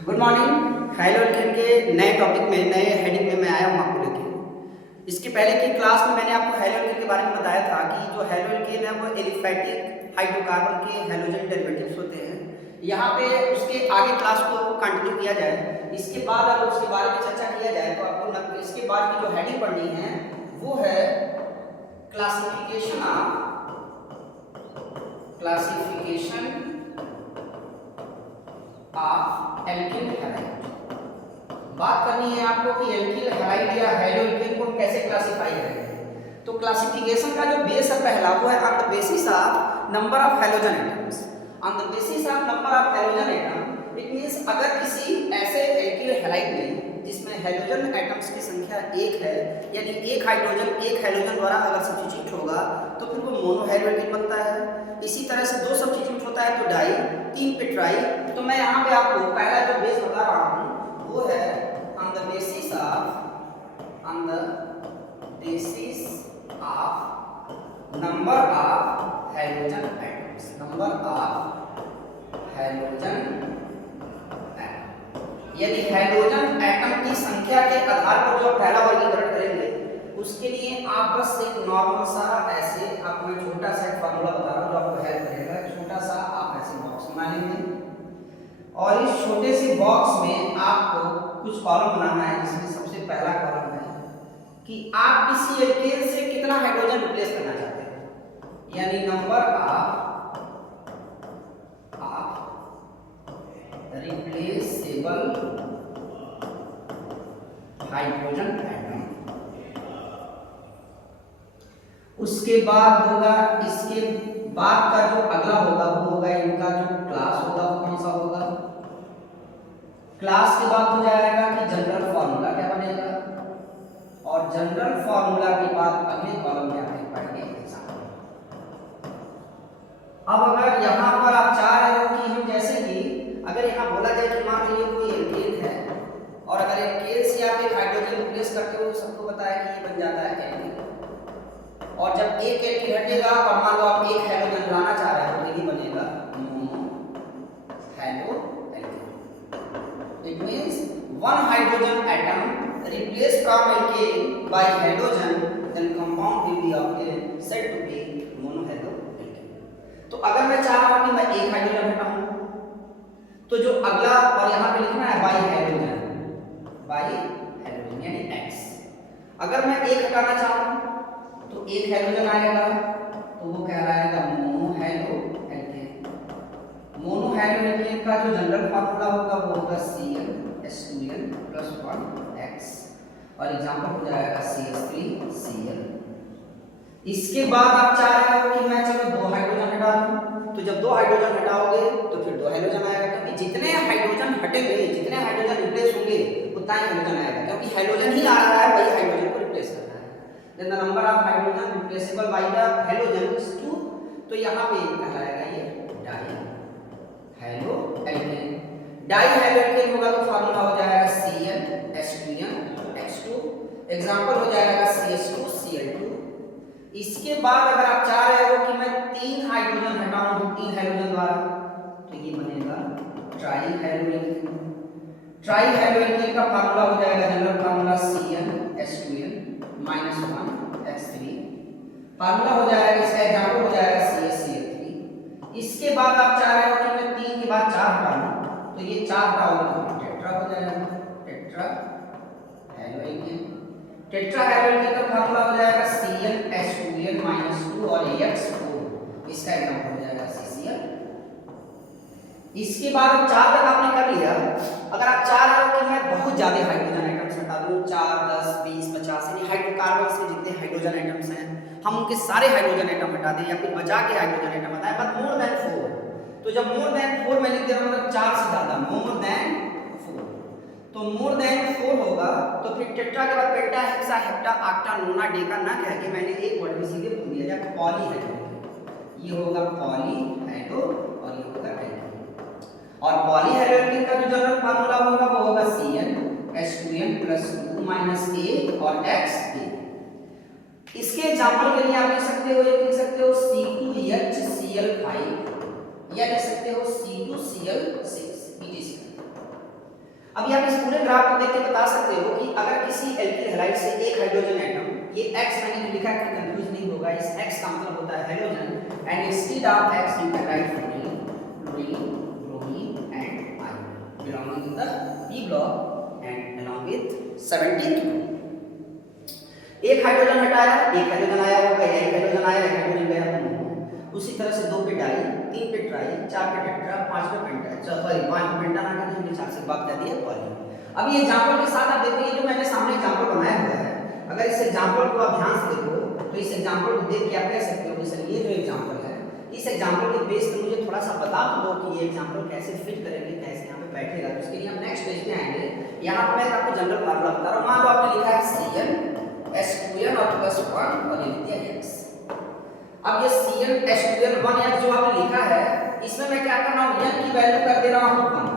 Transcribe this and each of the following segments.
Good morning. Halo alkane के नए topic में, नए हेडिंग में मैं आया हूँ आपको लेके। इसके पहले की क्लास में मैंने आपको हेलो एल्केन के बारे में बताया था कि जो हेलो एल्केन है वो एलिफैटिक हाइड्रोकार्बन के हेलोजन डेरिवेटिव्स होते हैं। यहाँ पे उसके आगे क्लास को कंटिन्यू किया जाए, इसके बाद अगर उसके बारे में चर्चा किया जाए तो आपको इसके बाद की जो हेडिंग पढ़नी है वो है क्लासिफिकेशन ऑफ एल्किल हैलाइड। बात करनी है आपको कि एल्किल हैलाइड या हेलो एल्केन को कैसे क्लासिफाई करेंगे। तो क्लासिफिकेशन का जो बेस है पहला वो है on the basis of number of halogen atoms. On the basis of number of halogen atom it means अगर किसी ऐसे एल्किल हैलाइड में जिसमें हैलोजन एटम्स की संख्या एक है, यानी एक हाइड्रोजन एक हैलोजन द्वारा अगर सब्स्टिट्यूट होगा तो फिर वो मोनो हैलो एल्केन बनता है। इसी तरह से दो सब्स्टिट्यूट होता है तो डाई, तीन पे ट्राई। तो मैं यहाँ पे आपको पहला जो बेस बता रहा हूँ वो है on the basis of number of halogen atoms, यानी हैलोजन एटम की संख्या के आधार पर जो पहला वर्गीकरण करेंगे उसके लिए आप बस एक नॉर्मल सा ऐसे आपको छोटा सा एक फार्मूला बता रहा हूँ जो आपको हेल्प करेगा। छोटा सा आप ऐसे बॉक्स बना लेंगे और इस छोटे से बॉक्स में आपको कुछ कॉलम बनाना है, जिसमें सबसे पहला कॉलम है कि आप किसी एल्केन से कितना हाइड्रोजन रिप्लेस करना चाहते हैं, यानी number of replaceable hydrogen atom. उसके बाद होगा, इसके बाद का जो अगला होगा वो होगा इनका जो क्लास होगा वो कौन सा होगा। क्लास के बाद हो जाएगा कि जनरल फार्मूला क्या बनेगा, और जनरल फार्मूला के बाद अगले कॉलम में आप लिख पाएंगे एग्जाम्पल। अब अगर यहाँ पर आप चाह रहे हो कि हम जैसे कि अगर यहाँ बोला जाए कि मान लीजिए कोई एल्केन है और अगर एल्केन से आप एक हाइड्रोजन रिप्लेस करते हो तो सबको पता है कि ये बन जाता है एल्कीन। और जब एक एल्कीन हटेगा और मान लो आप एक हैलोजन लाना चाह रहे हो तो ये बनेगा mono hello alkene. It means one hydrogen atom replaced from alkane by halogen, then compound will be obtained said to be monohalo alkane। तो अगर मैं चाह रहा हूं कि मैं एक हाइड्रोजन हटाऊं तो जो अगला और यहां पे लिखना है बाई हाइड्रोजन यानी x। अगर मैं एक हटाना चाहूं तो एक हाइड्रोजन आएगा तो वो कहलाएगा मोनोहैलो एल्केन। मोनोहैलो एल्केन का जो जनरल फार्मूला होगा वो होगा CnH2n + 1x और एग्जांपल हो जाएगा CH3Cl। इसके बाद आप चाह रहे हो कि मैं चलो दो हाइड्रोजन हटा दूं, तो जब दो हाइड्रोजन हटाओगे तो फिर दो हाइड्रोजन आएगा, क्योंकि जितने हाइड्रोजन हटेंगे, जितने हाइड्रोजन रिप्लेस होंगे उतना ही हाइड्रोजन आएगा, क्योंकि हाइड्रोजन ही आ रहा है, वही हाइड्रोजन को रिप्लेस करना है। Then the number of hydrogen replaceable by the hydrogen is 2। तो यहाँ पे कहलाएगा ये di halo alkane. Di halo alkane होगा तो फार्मूला हो जाएगा CnH2n एग्जांपल हो जाएगा CH2Cl2। इसके बाद अगर आप चाह रहे हो कि मैं तीन हाइड्रोजन हटाऊं तीन हाइड्रोजन द्वारा तो ये बनेगा tri halo alkane. Tri halo alkane का फार्मूला हो जाएगा general formula CnH2n - 1x3। Formula हो जाएगा, इसका एग्जांपल हो जाएगा CH3Cl3। इसके बाद आप चाह रहे हो कि मैं तीन के बाद चार हटाऊं तो ये चार हटाओगे तो टेट्रा हो जाएगा, tetra halo alkane. Tetra halo alkane का फार्मूला हो जाएगा CnH2n - 2 और AX4। इसका एग्जांपल हो जाएगा CCl। इसके बाद चार तक आपने कर लिया। अगर आप चाह रहे हो कि मैं बहुत ज्यादा हाइड्रोजन एटम्स हटा दूं, 4, 10, 20, 50 यानी हाइड्रोकार्बन से जितने हाइड्रोजन एटम्स हैं हम उनके सारे हाइड्रोजन एटम हटा दें या फिर बचा के हाइड्रोजन एटम हटाएं, बट मोर देन 4। तो जब मोर देन 4 मैं लिख दे रहा हूं मतलब 4 से ज्यादा, मोर देन 4। तो मोर देन 4 होगा तो फिर टेट्रा के बाद पेंटा, हेक्सा, हेप्टा, ऑक्टा, नोना, डेका ना कह के मैंने एक वर्ड में सीधे बोल दिया जाए पॉली हैलो। ये होगा पॉली हैलो और ये होगा एल्केन। और पॉली हैलो एल्केन का जो जनरल फार्मूला होगा वो होगा CnH2n + 2 - A और X A। इसके एग्जांपल के लिए आप लिख सकते हो, ये लिख सकते हो C2HCl5 या लिख सकते हो C2Cl6 etc। अभी आप इस पूरे ग्राफ को देख के बता सकते हो कि अगर किसी एल्किल हैलाइड से एक हाइड्रोजन एटम, ये X मैंने जो लिखा है कंफ्यूज नहीं होगा, इस X का मतलब होता है hydrogen, and instead of X you can write fluorine, chlorine, bromine and iron belonging to the P block and along with 17th group. एक हाइड्रोजन हटाया, एक हाइड्रोजन आया होगा, एक हाइड्रोजन आया, एक हाइड्रोजन गया, तो उसी तरह से 2 पे डाई, 3 पे ट्राई, 4 पे टेट्रा, 5 पे पेंटा, सॉरी 5 पे पेंटा ना करके हमने 4 से बात कर दी है पॉली। अब ये एग्जांपल के साथ आप देखो, ये जो मैंने सामने एग्जांपल बनाया हुआ है, अगर इस एग्जांपल को आप ध्यान से देखो तो इस एग्जांपल को देख के आप कह सकते हो कि सर ये जो एग्जांपल है, इस एग्जांपल के बेस पे मुझे थोड़ा सा बता दो कि ये एग्जांपल कैसे फिट करेंगे, कैसे यहाँ पे बैठेगा। तो इसके लिए हम नेक्स्ट पेज पे आएंगे। यहाँ पे मैं आपको जनरल फार्मूला बता रहा हूँ। मान लो आपने लिखा है CnH2n और +1 और ये लिख दिया X। अब ये CnH2n1X जो आपने लिखा है, इसमें मैं क्या कर रहा हूँ, n की वैल्यू कर दे रहा हूँ 1,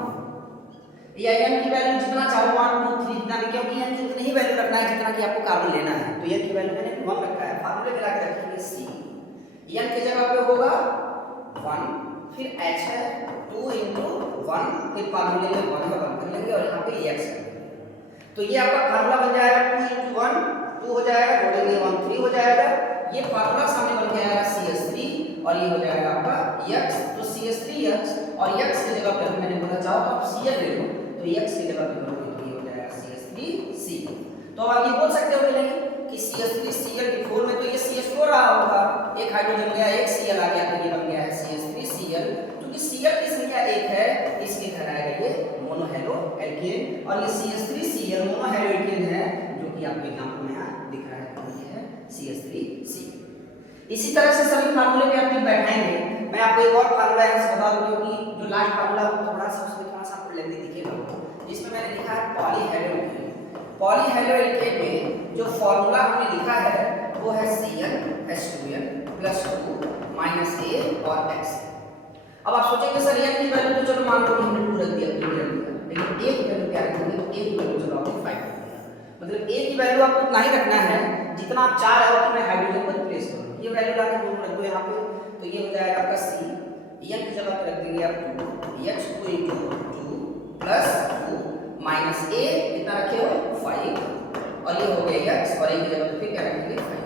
या n की वैल्यू जितना चाहो 1 2 3 जितना भी, क्योंकि n की उतनी ही वैल्यू रखना है जितना कि आपको कार्बन लेना है। तो n की वैल्यू मैंने 1 रखा है, फार्मूले में लाके रखेंगे C, n की जगह पे होगा 1, फिर H है 2 into 1, फिर फार्मूले में 1 का 1 कर लेंगे और यहाँ पे X कर लेंगे। तो ये आपका फार्मूला बन जाएगा 2 into 1 2 हो जाएगा, जोड़ेंगे 1 3 हो जाएगा। ये फार्मूला सामने बन के आएगा CH3 और ये हो जाएगा आपका X। तो CH3X और X की जगह पे मैंने बोला चाहो तो आप Cl ले लो, तो X की जगह पे करोगे तो ये हो जाएगा CH3Cl। तो अब आप ये बोल सकते हो कि नहीं कि CH3Cl की फॉर्म में तो ये CH4 रहा होगा, एक हाइड्रोजन गया, एक Cl आ गया, तो ये बन गया है CH3Cl। क्योंकि Cl की संख्या 1 है, इसलिए कहलाएगा ये मोनोहैलो एल्केन, और ये CH3Cl मोनोहैलो एल्केन है, जो कि आपको एग्जांपल में यहाँ दिख रहा है, तो ये है CH3Cl। इसी तरह से सभी फार्मूले पे आप बैठाएंगे। मैं आपको एक और फार्मूला यहाँ से बता दूं, क्योंकि जो लास्ट फार्मूला वो थोड़ा सा उसमें थोड़ा सा आपको लेंदी दिखेगा, जिसमें मैंने लिखा है पॉलीहैलो एल्केन। पॉलीहैलो एल्केन में जो फार्मूला हमने लिखा है वो है CnH2n +2 -A और X। अब आप सोचेंगे सर n की वैल्यू तो चलो मान लो हमने 2 रख दिया, 3 रख दिया, लेकिन a की वैल्यू क्या रखेंगे? a की वैल्यू चलो आपने 5 रख दिया। मतलब a की वैल्यू आपको उतना ही रखना है जितना आप चाह रहे हो कि मैं हाइड्रोजन को रिप्लेस करूं। ये वैल्यू लाके दोनों रख दो यहाँ पे, तो ये हो जाएगा आपका C, n की जगह पे रख देंगे आप 2, H2 into 2 +2 -A कितना रखे हो 5, और ये हो गया X, और a की जगह पे फिर क्या रखेंगे 5,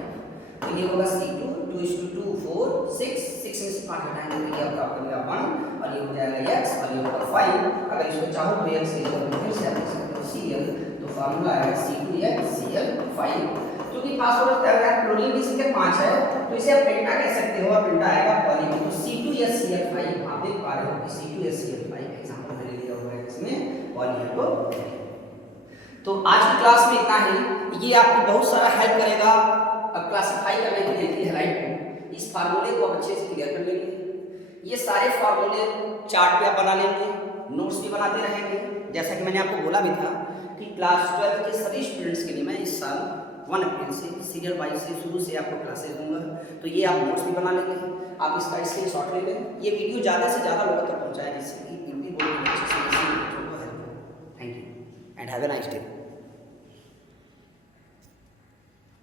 तो ये होगा C2 2:2 4 6 6 में से 5 हटाएंगे तो ये आपका बन गया 1, और ये हो जाएगा X, और ये होगा 5। अगर इसको चाहो तो X की जगह पे फिर से आप लिख सकते हो Cl, तो फार्मूला है C2HCl5। क्योंकि फास्फोरस क्लोरीन की संख्या 5 है, तो इसे आप पेंटा कह सकते हो, और पेंटा आएगा पॉली में, तो C2HCl5 आप देख पा रहे हो कि C2HCl5 एग्जांपल मैंने लिया हुआ है इसमें पॉलीहैलो। तो आज की क्लास में इतना ही। ये आपको बहुत सारा हेल्प करेगा क्लासिफाई करने के लिए हैलाइड को। इस फार्मूले को अच्छे से क्लियर कर लेंगे, ये सारे फार्मूले चार्ट पे आप बना लेंगे, नोट्स भी बनाते रहेंगे। जैसा कि मैंने आपको बोला भी था कि क्लास 12 के सभी स्टूडेंट्स के लिए मैं इस साल 1 अप्रैल से सीरियल वाइज से शुरू से आपको क्लासेस दूंगा, तो ये आप नोट्स भी बना लेंगे, आप इसका स्क्रीनशॉट ले लें। ये वीडियो ज़्यादा से ज़्यादा लोगों तक पहुँचाएं, जिससे कि हिंदी बोलने में अच्छे से हेल्प हो। Thank you and have a nice day.